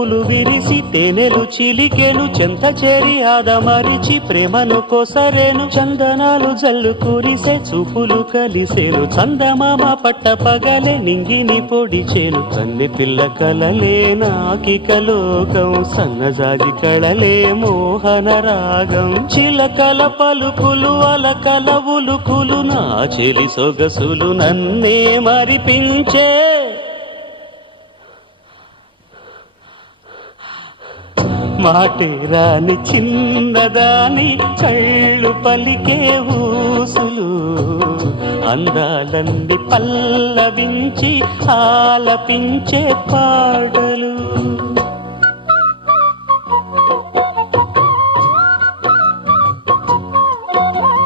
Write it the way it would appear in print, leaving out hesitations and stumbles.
పువ్వులు విరిసి తేనెలు చిలికెను చెంత చేరి ఆదమరిచి ప్రేమను కొసరేను చందనాలు జల్లు కురిసే చూపులు కలిసేను చందమామ పట్ట పగలే నింగిని పొడిచేను కన్నె పిల్ల కలలే నాకిక లోకం సన్నజాజి కళలే మోహన రాగం చిలకల పలుకులు అలకల ఉలుకులు నా చెలి సొగసులు నన్నే మరిపించే మాటే రాని చిన్నదాని కళ్ళు పలికే ఊసులు అందాలన్నీ పల్లవించి ఆలపించే పాటలు